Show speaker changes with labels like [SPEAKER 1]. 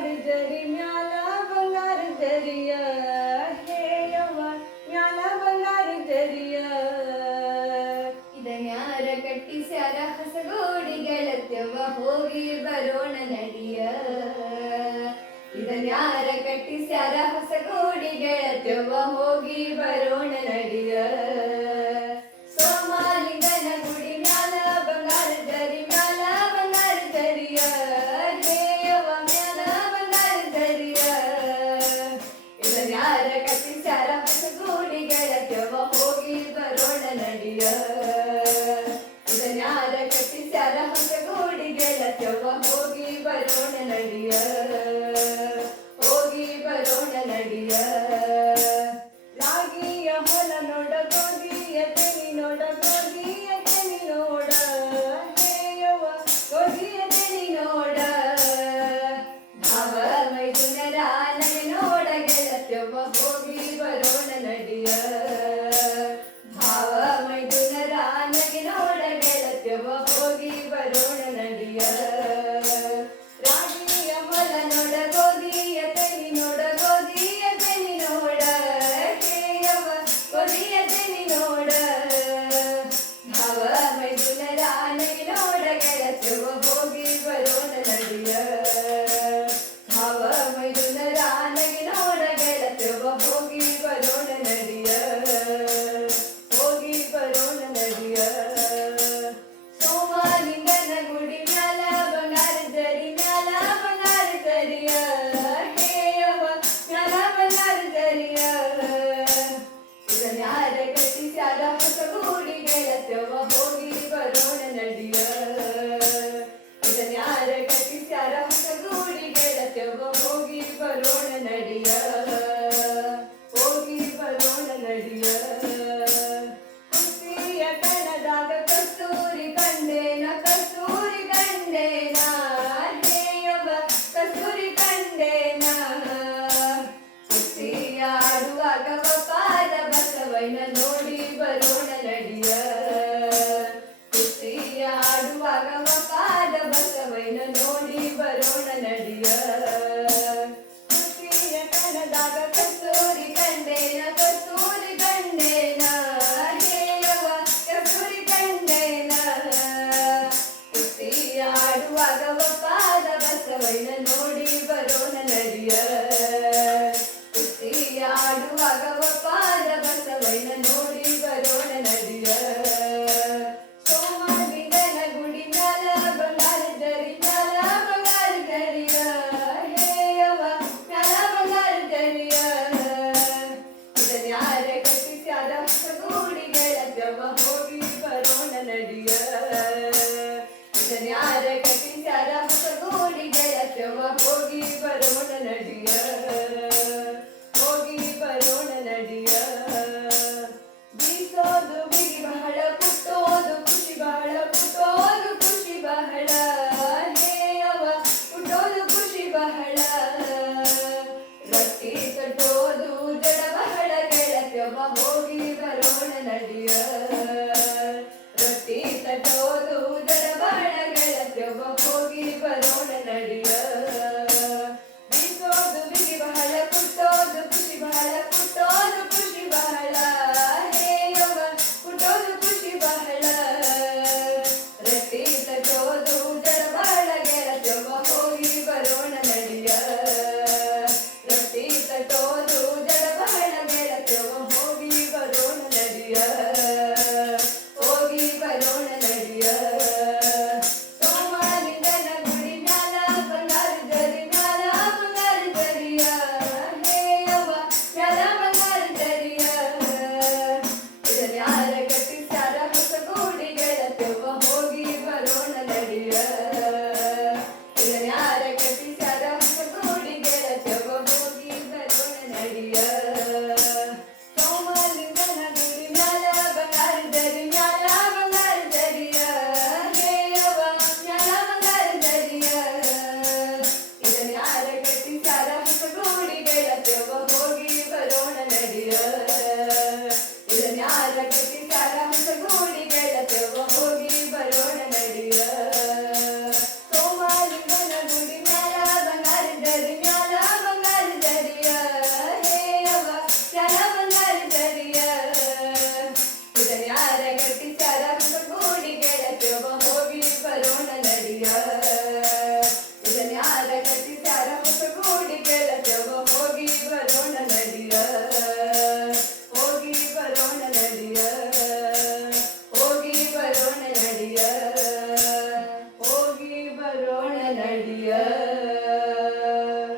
[SPEAKER 1] ಬಂಗಾರ ಜರಿ ಮ್ಯಾಲ ಬಂಗಾರ ಜರಿಯ ಹೇಳವ ಮ್ಯಾಲ ಬಂಗಾರ ಜರಿಯ
[SPEAKER 2] ಇದನ್ಯಾರ ಕಟ್ಟಿಸ್ಯಾರ ಹೊಸಗೋಡಿಗಳತ್ಯವ ಹೋಗಿ ಬರೋಣ ನಡಿಯ ಇದನ್ಯಾರ ಕಟ್ಟಿಸ್ಯಾರ ಹೊಸಗೋಡಿಗಳತ್ಯವ ಹೋಗಿ ಬರೋಣ ನಡಿಯ Yeah. ಯಾರ ಗಟ್ಟಿಸ್ಯಾರ ಹೊಸ ಗೂಡಿಗಳ ತೆವ ಹೋಗಿ ಬರೋಣ ನಡಿಯ ಇದನ್ಯಾರ ಗಟ್ಟಿಸ್ಯಾರ ಹೊಸ ಗೂಡಿಗಳ ತೆವ ಹೋಗಿ ಬರೋಣ Hallelujah. ಯವ ಹೋಗಿ ಬರೋಣ ನಡಿಯ. ಇದನ್ಯಾರ ಕಟ್ಟಿಸ್ಯಾರ? ನೋಡಿ ಜಯತ್ಯವ ಹೋಗಿ ಬರೋಣ ನಡಿಯ. ಹೋಗಿ ಬರೋಣ ನಡಿಯ.
[SPEAKER 1] ಬೀಸೋದು ಬಿಗಿ ಬಹಳ ಪುಟ್ಟೋದು ಖುಷಿ ಬಹಳ ಪುಟ್ಟೋದು ಖುಷಿ ಬಹಳ. ಹೇಯವ ಪುಟ್ಟೋದು ಖುಷಿ ಬಹಳ.
[SPEAKER 2] ರೊಟ್ಟಿ ಕಟ್ಟೋದು ಜಡ ಬಹಳ ಕೆಳತ್ಯವ ಹೋಗಿ ಬರೋಣ ನಡಿಯ. maravilhoso.